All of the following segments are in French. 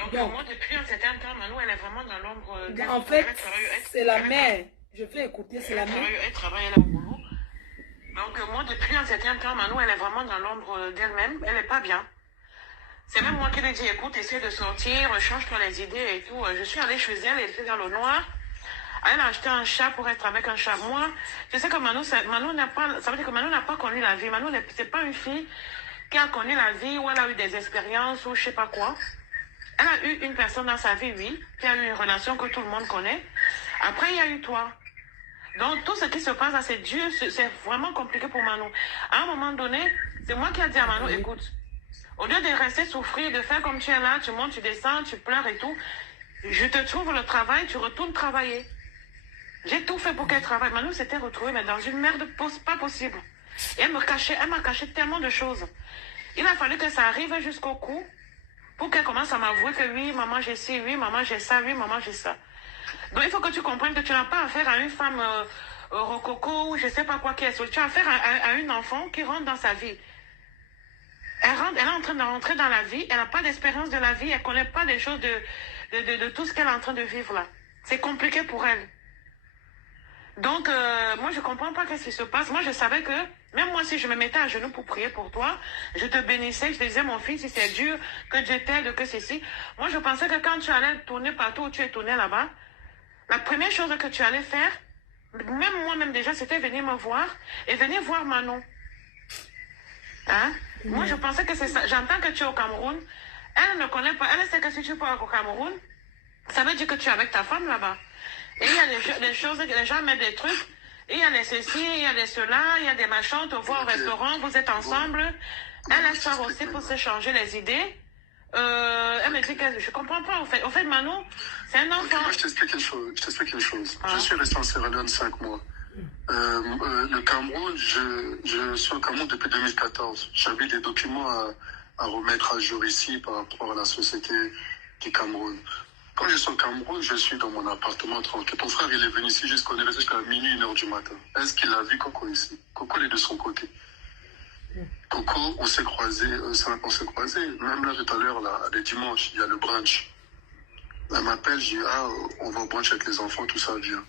Donc, moi, depuis un certain temps, Manu, elle est vraiment dans l'ombre. En fait, c'est la mère. Je vais écouter, c'est la mère. Elle travaille là au boulot. Donc, moi, depuis un certain temps, Manu, elle est vraiment dans l'ombre d'elle-même. Elle n'est pas bien. C'est même moi qui lui ai dit, écoute, essaie de sortir, change-toi les idées et tout. Je suis allée chez elle, elle était dans le noir. Elle a acheté un chat pour être avec un chat. Moi, je sais que Manu n'a pas, ça veut dire que Manu n'a pas connu la vie. Manu, c'est pas une fille qui a connu la vie, où elle a eu des expériences, ou je sais pas quoi. Elle a eu une personne dans sa vie, oui, qui a eu une relation que tout le monde connaît. Après, il y a eu toi. Donc, tout ce qui se passe là, c'est Dieu, c'est vraiment compliqué pour Manu. À un moment donné, c'est moi qui ai dit à Manu, écoute, au lieu de rester souffrir, de faire comme tu es là, tu montes, tu descends, tu pleures et tout, je te trouve le travail, tu retournes travailler. J'ai tout fait pour qu'elle travaille. Manu s'était retrouvée mais dans une merde pas possible. Et elle m'a caché tellement de choses. Il a fallu que ça arrive jusqu'au cou pour qu'elle commence à m'avouer que oui, maman j'ai ci, oui, maman j'ai ça, oui, maman j'ai ça. Donc il faut que tu comprennes que tu n'as pas affaire à une femme rococo ou je ne sais pas quoi qui est seule. Tu as affaire à une enfant qui rentre dans sa vie. Elle est en train de rentrer dans la vie, elle n'a pas d'expérience de la vie, elle ne connaît pas les choses de tout ce qu'elle est en train de vivre là. C'est compliqué pour elle. Donc, moi, je ne comprends pas qu'est-ce qui se passe. Moi, je savais que, même moi, si je me mettais à genoux pour prier pour toi, je te bénissais, je te disais, mon fils, si c'est dur, que Dieu t'aide, que ceci. Moi, je pensais que quand tu allais tourner partout où tu es tourné là-bas, la première chose que tu allais faire, même moi-même déjà, c'était venir me voir et venir voir Manon. Hein? Moi, je pensais que c'est ça. J'entends que tu es au Cameroun. Elle ne connaît pas. Elle sait que si tu pars au Cameroun, ça veut dire que tu es avec ta femme là-bas. Et il y a des choses, les gens mettent des trucs. Et il y a des ceci, il y a des cela, il y a des machins, on te voit au restaurant, vous êtes ensemble. Elle sort aussi pour se changer les idées. Elle me dit que je comprends pas, en fait. En fait, Manon, c'est un enfant. Moi, je t'explique une chose. Je suis resté en Sierra Leone 5 mois. Le Cameroun, je suis au Cameroun depuis 2014. J'avais des documents à remettre à jour ici par rapport à la société du Cameroun. Quand je suis au Cameroun, je suis dans mon appartement tranquille. Ton frère, il est venu ici jusqu'à minuit, 1h du matin. Est-ce qu'il a vu Coco ici? Coco, il est de son côté. Coco, on s'est croisés, Même là, tout à l'heure, là, les dimanches, il y a le brunch. Elle m'appelle, je dis, on va au brunch avec les enfants, tout ça, viens.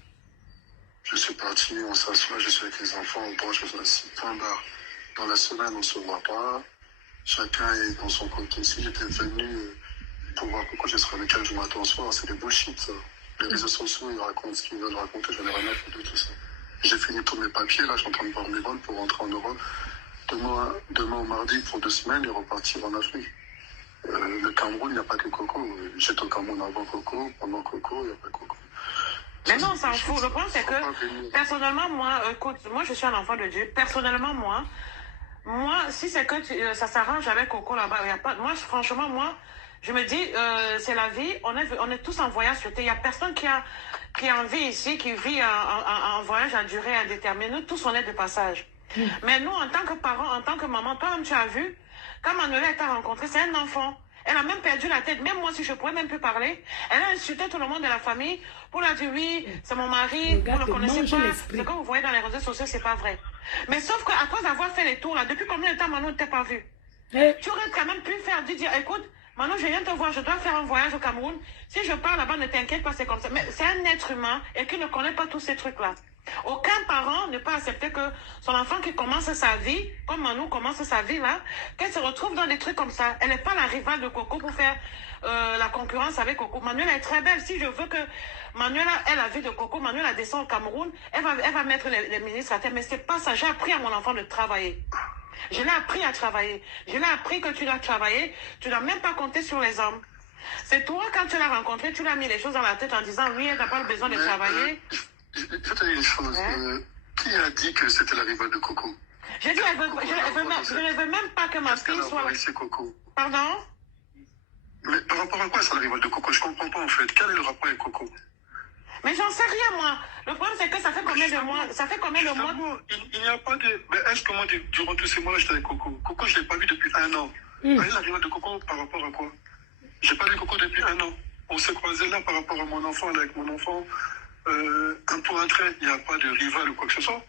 Je suis parti, on s'assoit, je suis avec les enfants, au brunch, on s'assoit. Point barre. Dans la semaine, on ne se voit pas. Chacun est dans son côté. Si j'étais venu pour voir pourquoi je serais avec elle, je m'attends au soir, c'est des bullshit, ça. Les réseaux sociaux, ils racontent ce qu'ils veulent raconter, j'en ai rien à foutre de tout ça. J'ai fini tous mes papiers, là, je suis en train de voir mes vols pour rentrer en Europe. Demain au mardi, pour 2 semaines, et repartir en Afrique. Le Cameroun, il n'y a pas que Coco. J'étais au Cameroun avant Coco, pendant Coco, il n'y a pas Coco. Mais non, on s'en fout. Le problème, c'est que, personnellement, moi, écoute, moi, je suis un enfant de Dieu. Personnellement, moi, si c'est que ça s'arrange avec Coco là-bas, il n'y a pas. Moi, franchement, moi, je me dis, c'est la vie. On est tous en voyage sur Terre. Il n'y a personne qui a envie ici, qui vit en voyage à durée indéterminée. Nous, tous, on est de passage. Mais nous, en tant que parents, en tant que maman, toi-même, tu as vu, quand Manuela t'a rencontré, c'est un enfant. Elle a même perdu la tête. Même moi, si je pouvais même plus parler, elle a insulté tout le monde de la famille pour leur dire oui, c'est mon mari, vous ne le connaissez pas. Ce que vous voyez dans les réseaux sociaux, c'est pas vrai. Mais sauf qu'à cause d'avoir fait les tours, là, depuis combien de temps Manu ne t'a pas vu? Tu aurais quand même pu dire, écoute, Manu, je viens te voir, je dois faire un voyage au Cameroun. Si je pars là-bas, ne t'inquiète pas, c'est comme ça. Mais c'est un être humain et qui ne connaît pas tous ces trucs-là. Aucun parent ne peut accepter que son enfant qui commence sa vie, comme Manu commence sa vie là, qu'elle se retrouve dans des trucs comme ça. Elle n'est pas la rivale de Coco pour faire la concurrence avec Coco. Manuela est très belle. Si je veux que Manuela ait la vie de Coco, Manuela descend au Cameroun, elle va mettre les ministres à terre. Mais c'est pas ça. J'ai appris à mon enfant de travailler. Je l'ai appris à travailler. Je l'ai appris que tu dois travailler. Tu ne dois même pas compter sur les hommes. C'est toi, quand tu l'as rencontré, tu l'as mis les choses dans la tête en disant oui, elle n'a pas besoin de travailler. Je vais te dire une chose. Qui a dit que c'était la rivale de Coco? J'ai dit, je ne veux même pas que ma fille soit... Coco. Pardon? Mais par rapport à quoi c'est la rivale de Coco? Je comprends pas en fait. Quel est le rapport avec Coco? Mais j'en sais rien, moi. Le problème, c'est que ça fait combien de mois? Ça fait combien de mois? Il n'y a pas de... Mais est-ce que moi, durant tous ces mois, j'étais avec Coco? Coco, je ne l'ai pas vu depuis 1 an. Quelle est la rivale de Coco par rapport à quoi? Je n'ai pas vu Coco depuis 1 an. On s'est croisés là par rapport à mon enfant, avec mon enfant. Un pour un trait, il n'y a pas de rival ou quoi que ce soit.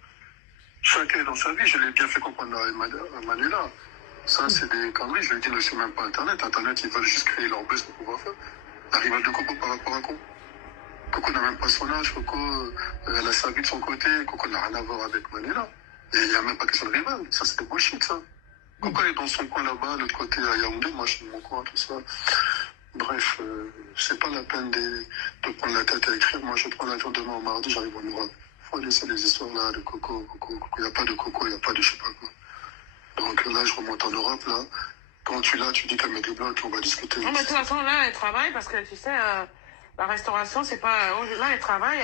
Chacun est dans sa vie, je l'ai bien fait comprendre à Manuela. Ça, c'est des conneries. Je lui dis, ne c'est même pas Internet. Internet, ils veulent juste créer leur buzz pour pouvoir faire. La rivale de Coco par rapport à quoi? Coco n'a même pas son âge. Coco, elle a sa vie de son côté. Coco n'a rien à voir avec Manila. Et il n'y a même pas question de rival. Ça, c'est des bullshit, ça. Coco est dans son coin là-bas, de l'autre côté à Yaoundé. Moi, je suis dans mon coin, tout ça. Bref, c'est pas la peine de prendre la tête à écrire. Moi, je prends l'avion demain au mardi, j'arrive en Europe. Faut laisser les histoires là de Coco. Il n'y a pas de Coco, il n'y a pas de je sais pas quoi. Donc là, je remonte en Europe, là. Quand tu l'as, tu dis qu'elle met des blocs, on va discuter. Non, mais de toute façon, là, elle travaille parce que, tu sais, la restauration, c'est pas... Là, elle travaille.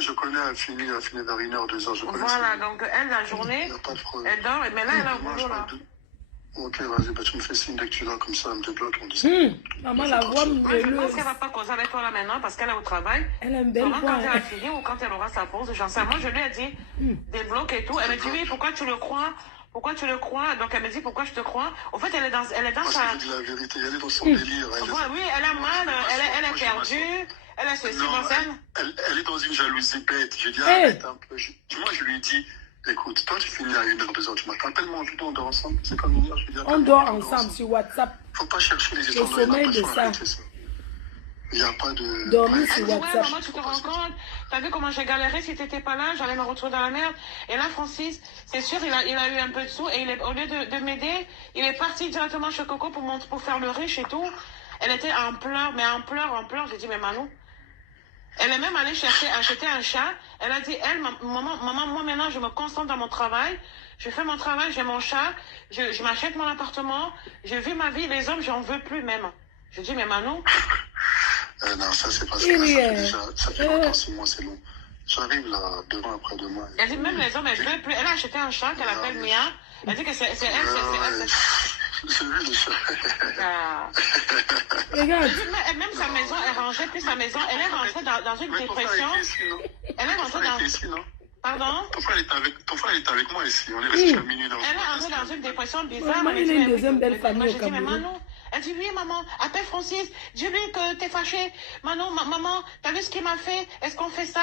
Je connais, elle finit vers 1h, 2h, je connais. Voilà, donc elle, la journée, elle dort, mais là, elle a un boulot, là. Ok, vas-y, bah, tu me fais signe dès que tu l'as, comme ça, elle me débloque, on discute. Maman, la voix me je pense qu'elle va pas causer avec toi là maintenant parce qu'elle est au travail. Elle a une belle voix. Quand elle a fini ou quand elle aura sa pause, j'en sais. Moi, je lui ai dit, débloque et tout. Elle me dit, oui, pourquoi tu le crois? Pourquoi tu le crois? Donc elle me dit, pourquoi je te crois? En fait, elle est dans sa... Je dis la vérité, elle est dans son délire. Oui, elle a mal, elle est perdue. Elle a ceci dans scène. Elle est dans une jalousie bête. Je dis, arrête un peu. Moi, je lui ai dit, écoute, toi, tu finis à 1h, 2h du matin. Appelle-moi en vidéo, on dort ensemble. C'est comme hier, je lui dis, on dort ensemble sur WhatsApp. Faut pas chercher les histoires. Le sommeil de ça. Il n'y a pas de... Dormir sur Ouais, WhatsApp. maman, tu te rends compte? T'as vu comment j'ai galéré si t'étais pas là? J'allais me retrouver dans la merde. Et là, Francis, c'est sûr, il a eu un peu de sous et au lieu de m'aider, il est parti directement chez Coco pour faire le riche et tout. Elle était en pleurs, mais en pleurs. J'ai dit, mais Manou, elle est même allée acheter un chat. Elle a dit, maman, moi maintenant, je me concentre dans mon travail. Je fais mon travail, j'ai mon chat. Je m'achète mon appartement. Je vis ma vie. Les hommes, j'en veux plus même. Je dis, mais Manou... non, ça c'est parce que ça fait longtemps, 6 mois, c'est long. J'arrive là, demain, après-demain. Elle dit même les hommes, elle veut plus. Elle a acheté un chat qu'elle appelle Mia. Elle dit que c'est elle, c'est elle. J'ai vu le chat. Regarde. Même sa maison, elle rangeait plus sa maison. Elle est rentrée dans une dépression. Elle est rentrée dans... Pardon? Ton frère est avec moi ici. On est resté jusqu'à minuit. Elle est rentrée dans une dépression bizarre. Maman, il a une deuxième belle famille au Cameroun. Elle dit, oui, maman, appelle Francis, dis-lui que t'es fâchée. Maman, t'as vu ce qu'il m'a fait? Est-ce qu'on fait ça?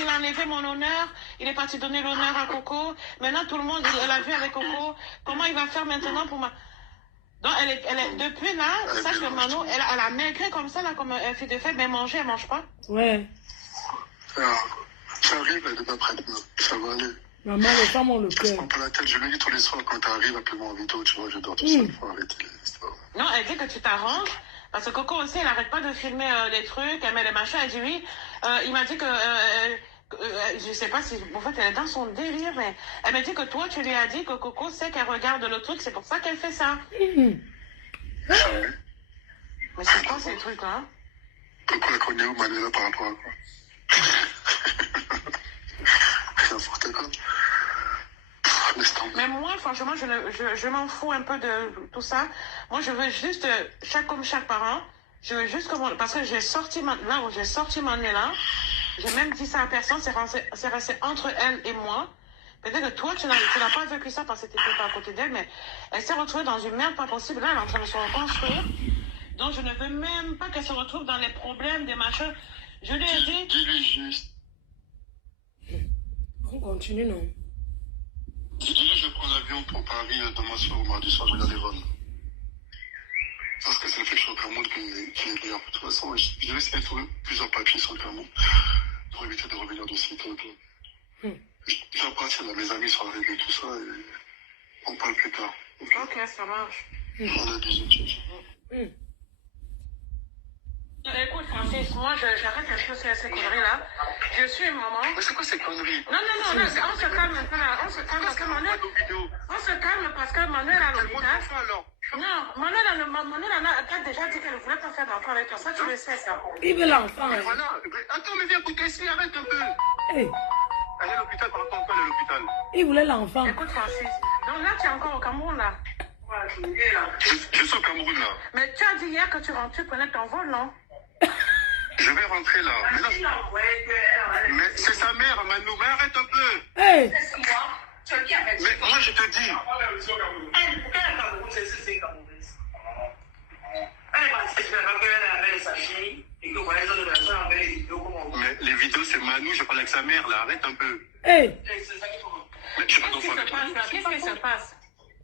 Il a enlevé mon honneur. Il est parti donner l'honneur à Coco. Maintenant, tout le monde, elle a vu avec Coco. Comment il va faire maintenant pour ma... Donc, depuis là, sache que Manon, elle a maigré comme ça, là, comme un fille de fête, mais manger, elle mange pas. Ouais. J'arrive demain après-demain. Ça va aller. Maman, les femmes ont le cœur. Je prends pas la tête. Je me dis tous les soirs, quand t'arrives, appelle-moi en vidéo, tu vois, je dors tout seul. Il faut arrêter les histoires. Non, elle dit que tu t'arranges. Parce que Coco aussi, elle arrête pas de filmer des trucs, elle met les machins, elle dit oui. Il m'a dit que, je sais pas si, en fait, elle est dans son délire, mais elle m'a dit que toi, tu lui as dit que Coco sait qu'elle regarde le truc, c'est pour ça qu'elle fait ça. Mais c'est quoi ces trucs-là? Coco, elle connaît où Manuela par rapport à quoi? N'importe quoi. Mais moi, franchement, je m'en fous un peu de tout ça. Moi, je veux juste, comme chaque parent, je veux juste parce que j'ai sorti Manuela, j'ai même dit ça à personne, c'est resté entre elle et moi. Peut-être que toi, tu n'as pas vécu ça parce que tu n'étais pas à côté d'elle, mais elle s'est retrouvée dans une merde pas possible. Là, elle est en train de se reconstruire. Donc, je ne veux même pas qu'elle se retrouve dans les problèmes, des machins. Je lui ai dit... Dis-lui juste. On continue, non? Dis-lui, je prends l'avion pour Paris demain soir ou mardi soir, je regarde les vols. Parce que c'est le fait que je suis au Cameroun qui est bien. De toute façon, je vais essayer de trouver plusieurs papiers sur le Cameroun pour éviter de revenir de sitôt. Je vais partir là, mes amis sont arrivés, tout ça, et on parle plus tard. Ok, ça marche. On a des outils. Écoute, Francis, moi, j'arrête un peu ces conneries-là. Je suis une maman. Mais c'est quoi ces conneries? Non, on se calme un peu là. On se calme parce que Manuel est à l'hôpital. Non, Manuel a déjà dit qu'elle ne voulait pas faire d'enfant avec toi. Ça, tu le sais, ça. Il veut l'enfant. Voilà. Attends, mais viens écouter ici, arrête un peu. Hey. Elle est à l'hôpital, par rapport à quoi elle est à l'hôpital? Il voulait l'enfant. Écoute, Francis. Donc là, tu es encore au Cameroun, là. Je suis au Cameroun, là. Mais tu as dit hier que tu prenais ton vol, non? Je vais rentrer là. Mais c'est sa mère, Manou. Mais arrête un peu. Hey. Mais moi, je te dis. Mais les vidéos, c'est Manou. Je parle avec sa mère, là. Arrête un peu. Hey. Mais je sais pas d'enfant avec toi. Qu'est-ce qui se passe?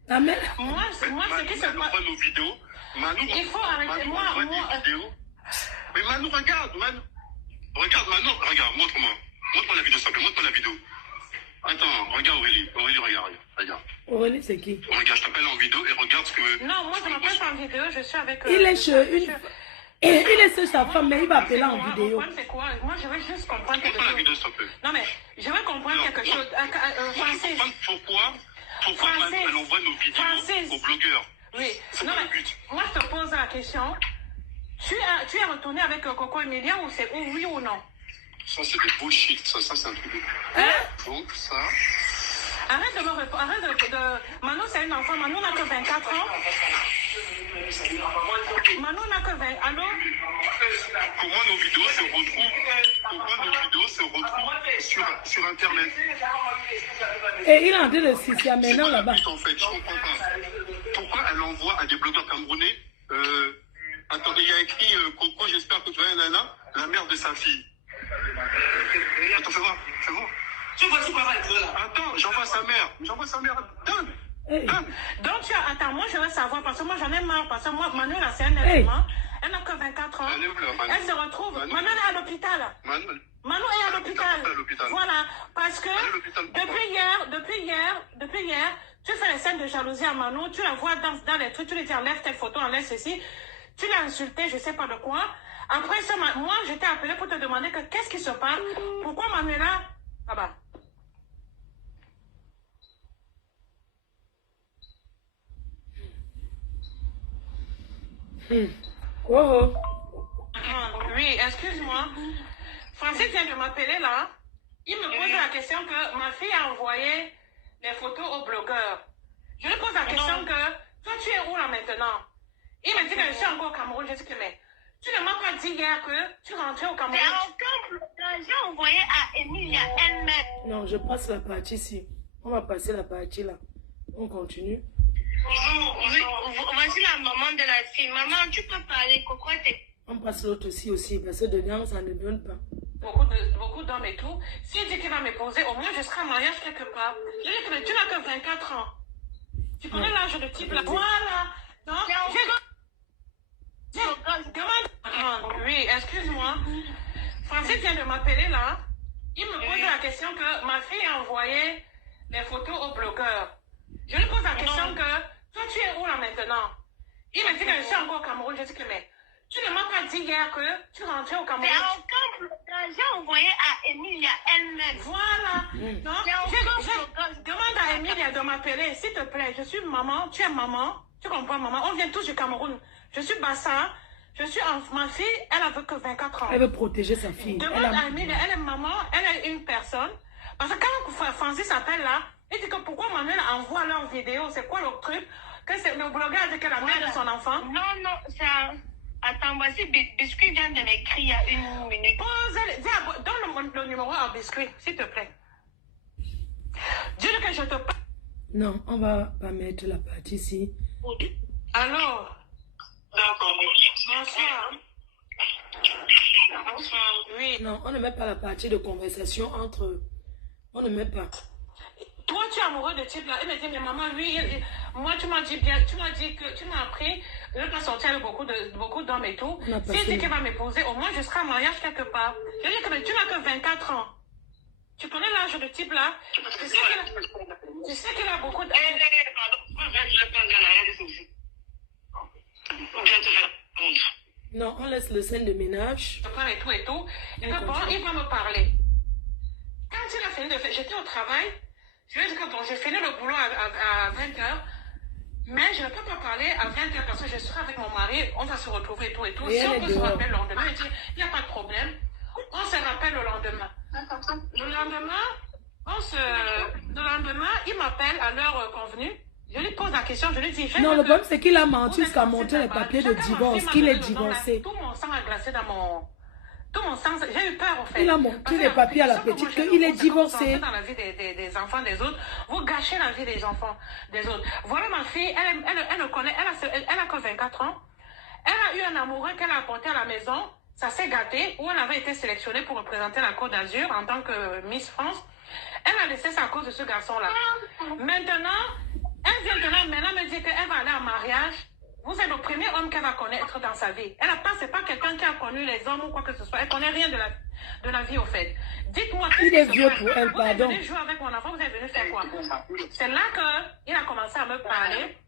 La mère. Moi, ce qui se passe... passe... nos vidéos. Manu, il faut arrêter. Manu, mais Manu, regarde, Manu. Regarde, Manu, regarde, montre-moi. Montre-moi la vidéo, s'il te plaît, montre-moi la vidéo. Attends, regarde Aurélie. Aurélie, regarde. Aurélie, c'est qui? Regarde, je t'appelle en vidéo et regarde ce que... Non, moi, je m'appelle pas en vidéo, je suis avec... Il est chez une... Il est chez sa femme, mais il va appeler en vidéo. Mon problème, c'est quoi? Moi, je veux juste comprendre quelque Montre-moi la chose. vidéo, s'il te plaît. Non, mais je veux comprendre quelque chose. Francis. Pourquoi elle envoie nos vidéos aux blogueurs? Oui. Non, mais moi, je te pose la question. Tu es retourné avec Coco Emilia ou c'est oui ou non? Ça, c'est des bullshit. Ça, c'est un truc de... Donc, ça... Arrête de me répondre. Arrête de... Manon, c'est une enfant. Manon n'a que 24 ans. Manon n'a que 20... Allô? Comment nos vidéos se retrouvent sur Internet? Et il est en train de s'y maintenant là-bas. En fait, je comprends pas. Pourquoi elle envoie à des blogueurs camerounais attendez, il y a écrit Coco, j'espère que tu vas nana, la mère de sa fille. Attends, fais voir. Tu vois là. Attends, j'envoie sa mère. Donne. Donc, attends, moi je veux savoir, parce que moi j'en ai marre, parce que moi, Manuel, c'est un élément. Elle n'a que 24 ans. Elle se retrouve. Manuel est à l'hôpital. Manon est à l'hôpital. Voilà, parce que depuis hier, tu fais les scènes de jalousie à Manon, tu la vois dans les trucs, tu lui dis enlève tes photos, enlève ceci. Tu l'as insulté, je sais pas de quoi. Après ça, moi, je t'ai appelé pour te demander que qu'est-ce qui se passe. Pourquoi Manuela là-bas? Oh. Oui, excuse-moi. Francis vient de m'appeler là. Il me pose la question que ma fille a envoyé les photos au blogueur. Je lui pose la question que toi, tu es où là maintenant? Il me dit que je suis encore au Cameroun. Je dis que mais tu ne m'as pas dit hier que tu rentrais au Cameroun. J'ai envoyé à Emilia elle-même. Non, je passe la partie ici. On va passer la partie là. On continue. Voici la maman de la fille. Maman, tu peux parler. Coco, on passe l'autre aussi, parce que de Niang, ça ne donne pas. Beaucoup d'hommes et tout. S'il dit qu'il va m'épouser, au moins je serai en mariage quelque part. Je dis que tu n'as que 24 ans. Tu connais l'âge de type là. Voilà. Non, oui, excuse-moi. Francis vient de m'appeler là. Il me pose la question que ma fille a envoyé les photos au blogueur. Je lui pose la question que toi tu es où là maintenant? Il me dit que je suis encore au Cameroun. Je dis que mais tu ne m'as pas dit hier que tu rentrais au Cameroun. J'ai envoyé à Emilia elle-même. Voilà. Non, demande à Emilia de m'appeler, s'il te plaît. Je suis maman, tu es maman. Tu comprends, maman? On vient tous du Cameroun. Je suis Bassa. Ma fille, elle a que 24 ans. Elle veut protéger sa fille. Demande à Emilia, elle est maman, elle est une personne. Parce que quand Francis s'appelle là, il dit que pourquoi Manuel envoie leurs vidéos, c'est quoi le truc? Que c'est le blogueur dit que la mère de son enfant. Non, c'est un... Attends, voici, Biscuit vient de m'écrire il y a une minute. Donne le numéro à Biscuit, s'il te plaît. Dis-le que je te parle. Non, on va pas mettre la partie ici. Alors. D'accord. Bonsoir. Oui. Non, on ne met pas la partie de conversation entre eux. On ne met pas. Toi, tu es amoureux de type là. Il me dit, mais maman, oui, moi, tu m'as dit bien, tu m'as dit que tu m'as appris. Je ne vais pas sortir avec beaucoup d'hommes et tout. S'il dit qu'il va m'épouser, au moins je serai en mariage quelque part. Je dis que mais tu n'as que 24 ans. Tu connais l'âge de type là? Tu sais qu'il a beaucoup de... Non, on laisse le scène de ménage. Et tout et tout. Et que bon, il va me parler. Quand il a fini de faire, j'étais au travail. Je lui ai dit que bon, j'ai fini le boulot à 20h. Mais je ne peux pas parler à 20h parce que je serai avec mon mari. On va se retrouver et tout et tout. Si on peut se rappeler le lendemain, il dit, il n'y a pas de problème. On se rappelle le lendemain. Le lendemain, il m'appelle à l'heure convenue. Je lui pose la question, je lui dis... Non, le problème, c'est qu'il a menti jusqu'à montrer les papiers de divorce, qu'il est divorcé. Tout mon sang a glacé dans mon... Tout mon sang, j'ai eu peur, en fait. Il a montré les papiers à la petite qu'il est divorcé. Dans la vie des enfants des autres, vous gâchez la vie des enfants des autres. Voilà ma fille, elle le connaît, elle a que 24 ans. Elle a eu un amoureux qu'elle a apporté à la maison. Ça s'est gâté, où elle avait été sélectionnée pour représenter la Côte d'Azur en tant que Miss France. Elle a laissé ça à cause de ce garçon-là. Maintenant, Elle vient maintenant me dire qu'elle va aller en mariage. Vous êtes le premier homme qu'elle va connaître dans sa vie. Elle a pas, c'est pas quelqu'un qui a connu les hommes ou quoi que ce soit. Elle connaît rien de la vie, au fait. Dites-moi. Il est vieux pour elle, pardon. Vous êtes venu jouer avec mon enfant, vous êtes venu faire quoi? C'est là qu'il a commencé à me parler.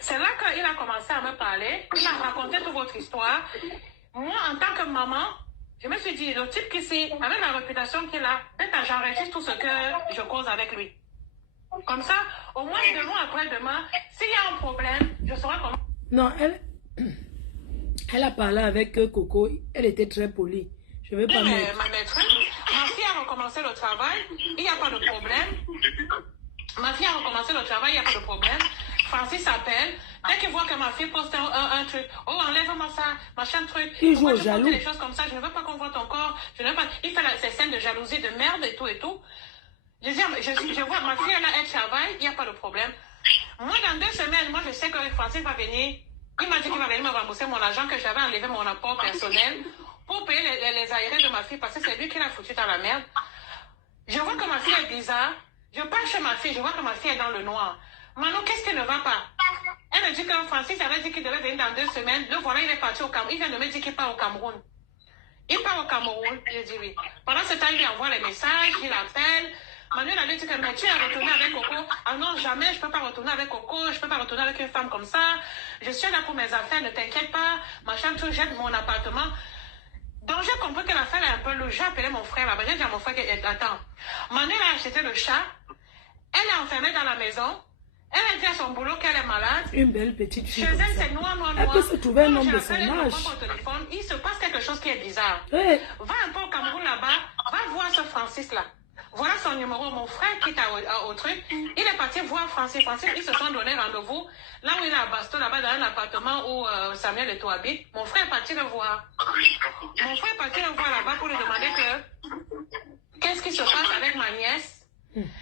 C'est là qu'il a commencé à me parler. Il m'a raconté toute votre histoire. Moi, en tant que maman, je me suis dit, le type qui c'est, avec la réputation qu'il a, peut-être j'enregistre tout ce que je cause avec lui. Comme ça, au moins demain après-demain, s'il y a un problème, je saurai comment. Non, elle a parlé avec Coco. Elle était très polie. Je ne vais pas mettre. Ma fille a recommencé le travail. Il n'y a pas de problème. Ma fille a recommencé le travail. Il n'y a pas de problème. Francis appelle. Dès qu'il voit que ma fille poste un truc. Oh, enlève-moi ça, machin truc. Il joue au jaloux. Des choses comme ça. Je ne veux pas qu'on voit ton corps. Je ne veux pas. Il fait ces scènes de jalousie, de merde et tout et tout. Je vois, ma fille, elle travaille, il n'y a pas de problème. Moi, dans 2 semaines, moi, je sais que Francis va venir. Il m'a dit qu'il va venir me rembourser mon argent, que j'avais enlevé mon apport personnel pour payer les aérés de ma fille, parce que c'est lui qui l'a foutu dans la merde. Je vois que ma fille est bizarre. Je parle chez ma fille, je vois que ma fille est dans le noir. Manon, qu'est-ce qui ne va pas? Elle me dit que Francis avait dit qu'il devait venir dans 2 semaines. Le voilà, il est parti au Cameroun. Il vient de me dire qu'il part au Cameroun. Il part au Cameroun, je dis oui. Pendant ce temps, il lui envoie les messages, il appelle. Manuel a dit que mais tu es retourné avec Coco. Ah non, jamais, je ne peux pas retourner avec Coco, je ne peux pas retourner avec une femme comme ça. Je suis là pour mes affaires, ne t'inquiète pas. Machin, tout, j'aide mon appartement. Donc j'ai compris que l'affaire est un peu louche. J'ai appelé mon frère là-bas. J'ai dit à mon frère, attends, Manuel a acheté le chat. Elle est enfermée dans la maison. Elle a dit à son boulot qu'elle est malade. Une belle petite fille. Chez elle, c'est noir. Elle peut se trouver un homme de son âge. Il se passe quelque chose qui est bizarre. Hey. Va un peu au Cameroun là-bas. Va voir ce Francis-là. Voilà son numéro, mon frère qui est au truc. Il est parti voir Francis. Francis, ils se sont donné rendez-vous. Là où il est à Basto, là-bas, dans un appartement où Samuel et toi habitent. Mon frère est parti le voir. Mon frère est parti le voir là-bas pour lui demander qu'est-ce qui se passe avec ma nièce.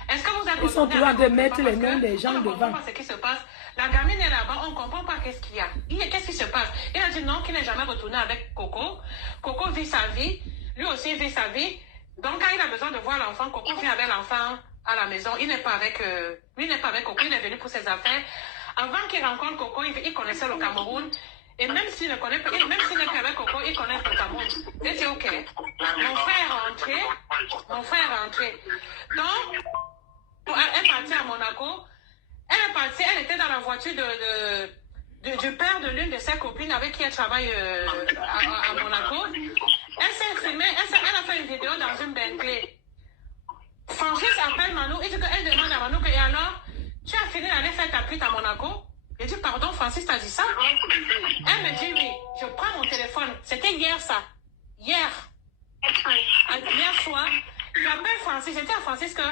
Est-ce que vous êtes Ils sont droits de mettre les noms des gens devant. On ne comprend pas ce qui se passe. La gamine est là-bas, on ne comprend pas qu'est-ce qu'il y a. Qu'est-ce qui se passe? Il a dit non, qu'il n'est jamais retourné avec Coco. Coco vit sa vie. Lui aussi vit sa vie. Donc, quand il a besoin de voir l'enfant, Coco vient avec l'enfant à la maison. Il n'est pas avec, lui n'est pas avec Coco, il est venu pour ses affaires. Avant qu'il rencontre Coco, il connaissait le Cameroun. Et même s'il ne connaît pas, même s'il n'est pas avec Coco, il connaît le Cameroun. Et c'est OK. Mon frère est rentré. Donc, elle est partie à Monaco. Elle est partie, elle était dans la voiture du père de l'une de ses copines avec qui elle travaille à Monaco. Elle s'est filmée, elle a fait une vidéo dans une Bentley. Francis appelle Manou, elle demande à Manou, et alors, tu as fini d'aller faire ta pute à Monaco? Je dis, pardon, Francis t'a dit ça? Elle me dit, oui, je prends mon téléphone. C'était hier ça. Hier soir, j'appelle Francis, je dis à Francis que,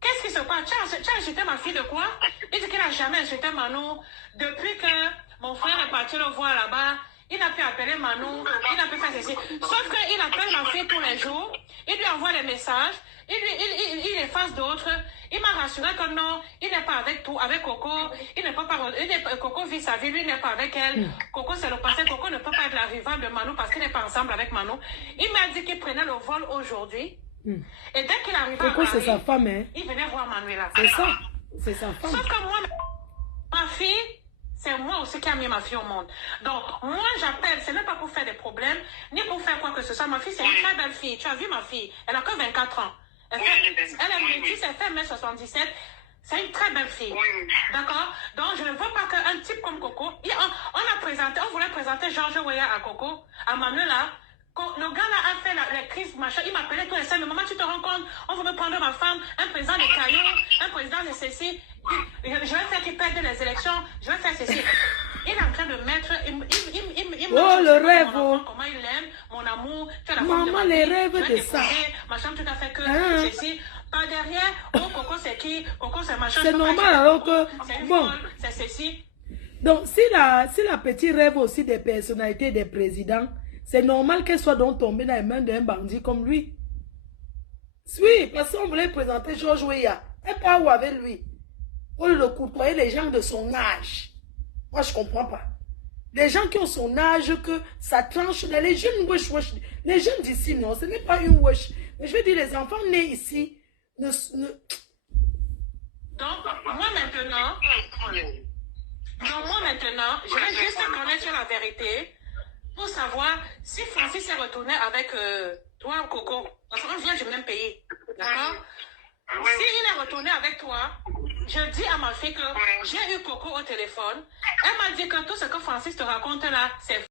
qu'est-ce qui se passe? Tu as insulté ma fille de quoi? Il dit qu'il n'a jamais insulté Manou. Depuis que mon frère est parti le voir là-bas, il n'a pu appeler Manou, il n'a pu faire ceci. Sauf qu'il appelle ma fille tous les jours, il lui envoie des messages, il efface d'autres. Il m'a rassuré que non, il n'est pas avec Coco, Coco vit sa vie, lui n'est pas avec elle. Coco c'est le passé, Coco ne peut pas être la rivale de Manou parce qu'il n'est pas ensemble avec Manou. Il m'a dit qu'il prenait le vol aujourd'hui. Et dès qu'il arrivait Coco, c'est sa femme, hein? Il venait voir Manuela. C'est ça, c'est sa femme. Sauf que moi, ma fille, c'est moi aussi qui a mis ma fille au monde. Donc, moi, j'appelle, ce n'est pas pour faire des problèmes, ni pour faire quoi que ce soit. Ma fille, c'est une très belle fille. Tu as vu ma fille? Elle a que 24 ans. Elle est métisse, elle fait 1m77. C'est une très belle fille. D'accord? Donc, je ne veux pas qu'un type comme Coco... On voulait présenter George Weah à Coco, à Manuela. Le gars là a fait les crises, machin. Il m'appelait tous les 5 minutes. Maman, tu te rends compte? On veut me prendre ma femme, un président des cailloux, un président de ceci. Je vais faire qu'il perde les élections. Je vais faire ceci. Il est en train de mettre... Oh, le rêve! Comment il aime, mon amour. Maman, les rêves de ça. Machin, tu as fait que ceci. Par derrière, oh, Coco, c'est qui? Coco, c'est machin. C'est normal alors que... Bon. C'est ceci. Donc, si la petite rêve aussi des personnalités des présidents, c'est normal qu'elle soit donc tombée dans les mains d'un bandit comme lui. Oui, parce qu'on voulait présenter George Weah. Elle part où avec lui? Au lieu de côtoyer les gens de son âge. Moi, je ne comprends pas. Les gens qui ont son âge, que ça tranche, les jeunes wesh. Les jeunes d'ici, non, ce n'est pas une wesh. Mais je veux dire, les enfants nés ici, Donc, moi maintenant, je vais juste connaître la vérité pour savoir si Francis est retourné avec toi, Coco. Parce qu'on vient du même pays. D'accord? S'il est retourné avec toi, je dis à ma fille que j'ai eu Coco au téléphone. Elle m'a dit que tout ce que Francis te raconte là, c'est